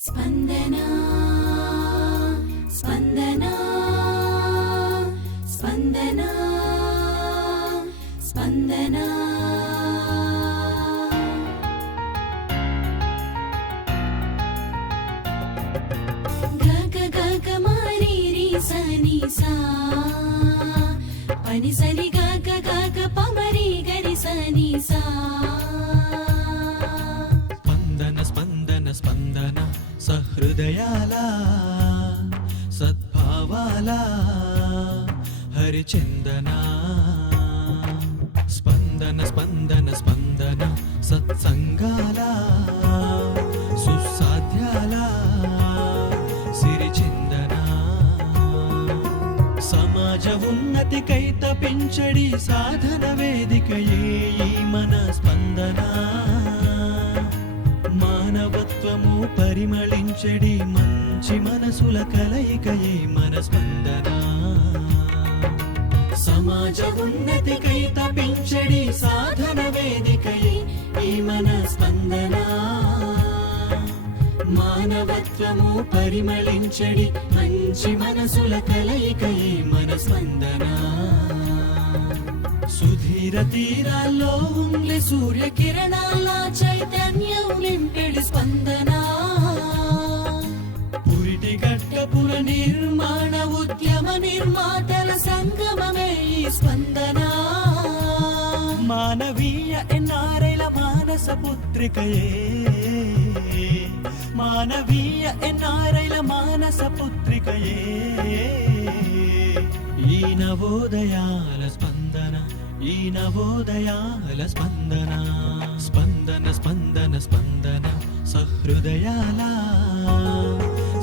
స్పందన స్పందన స్పందన స్పందన గగ గగ మారి రి సని సా పని సని గగ గగ పమరి గరి సని సా స్పందన సహృదయాల సద్భావాల హరిచందన స్పందన స్పందన స్పందన సత్సంగాల సుసాధ్యాల సిరిచందన సమాజ ఉన్నతికై తపించడి సాధన వేదికయే ఈ మన స్పందన మానవత్వము పరిమళించడి మంచి మనసుల కలయికయే మన స్పందన సమాజ ఉన్నతికై తపించడి సాధన వేదికయే ఈ మన స్పందన మానవత్వము పరిమళించడి మంచి మనసుల కలయికయే మన స్పందన సుధీర తీరాల్లో ఉండే సూర్యకిరణాల చైతన్యం నింపెడి స్పందన పురిటి గట్టపుర నిర్మాణ ఉద్యమ నిర్మాతల సంగమమే ఈ స్పందన మానవీయ ఎన్ఆర్ఐల మానస పుత్రికయే మానవీయ ఎన్ఆర్ఐల మానస పుత్రికయే ఈ నవోదయాల స్పందన ఈ నవోదయాల స్పందన స్పందన స్పందన స్పందన సహృదయాల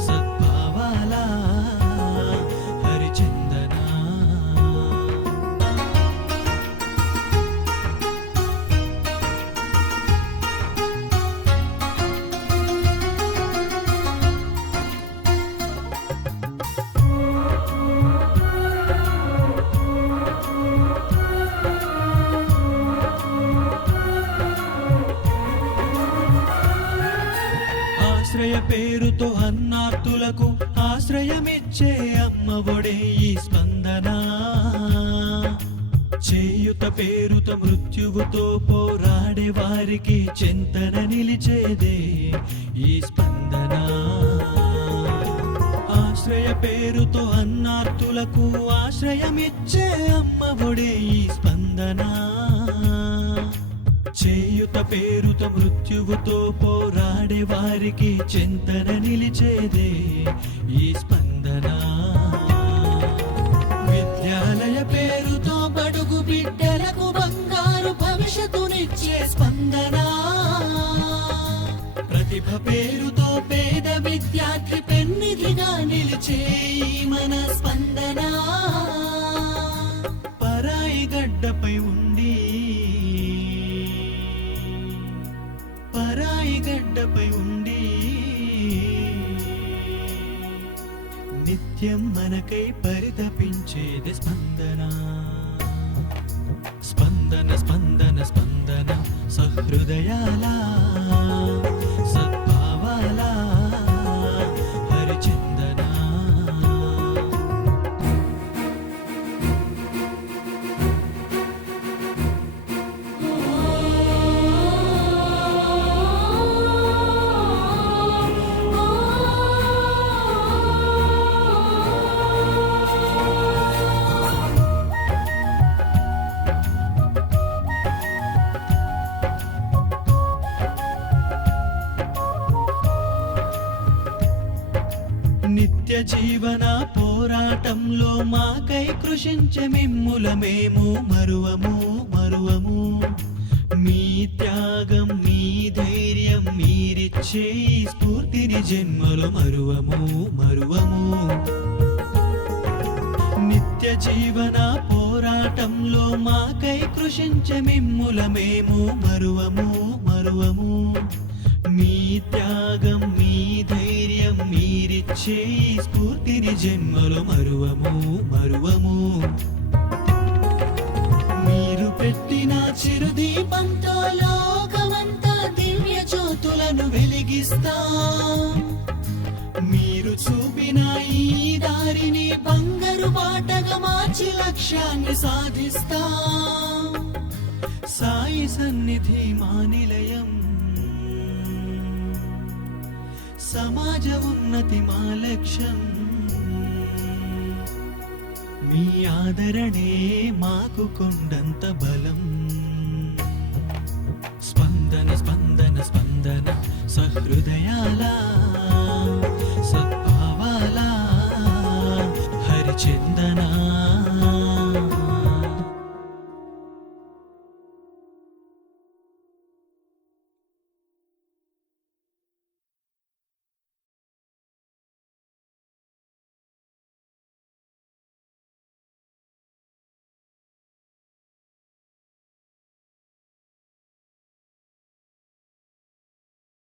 సద్భావాల హరిచందన ఆశ్రయ పేరుతో అన్నార్తులకు ఆశ్రయమిచ్చే అమ్మ ఒడే ఈ స్పందన చేయుత పేరుతో మృత్యువుతో పోరాడే వారికి చెంతన నిలిచేదే ఈ స్పందన ఆశ్రయ పేరుతో అన్నార్తులకు ఆశ్రయమిచ్చే అమ్మ ఒడే ఈ స్పందన చేయుత పేరుతో మృత్యువుతో పోరాడే వారికి చెంతన నిలిచేదే ఈ స్పందన విద్యాలయ పేరుతో బడుగు బిడ్డలకు బంగారు భవిష్యత్తునిచ్చే స్పందన ప్రతిభ పేరుతో పేద విద్యార్థి పెన్నిధిగా నిలిచే ఈ మన స్పందన పరాయి గడ్డపై ఉండి పరాయి గడ్డపై ఉండి నిత్యం మనకై పరితపించేది స్పందన స్పందన స్పందన స్పందన సహృదయాల సద్భావాల హరిచందన నిత్య జీవన పోరాటంలో మాకై కృషించే మిమ్ముల మేము మరువము మీ త్యాగం మీ ధైర్యం మీరిచ్చే స్ఫూర్తిని జన్మలో మరువము నిత్య జీవన పోరాటంలో మాకై కృషించే మిమ్ముల మేము మరువము మీ త్యాగం మీ ధైర్యం మీరిచ్చే స్ఫూర్తిని జన్మలో మరువము మీరు పెట్టిన చిరుదీపంతో లోకమంతా దివ్య జ్యోతులను వెలిగిస్తాం మీరు చూపిన ఈ దారిని బంగారు బాటగా మార్చి లక్ష్యాన్ని సాధిస్తా సాయి సన్నిధి మా నిలయం సమాజ ఉన్నతి మా లక్ష్యం మీ ఆదరణే మాకు కొండంత బలం స్పందన స్పందన స్పందన సహృదయ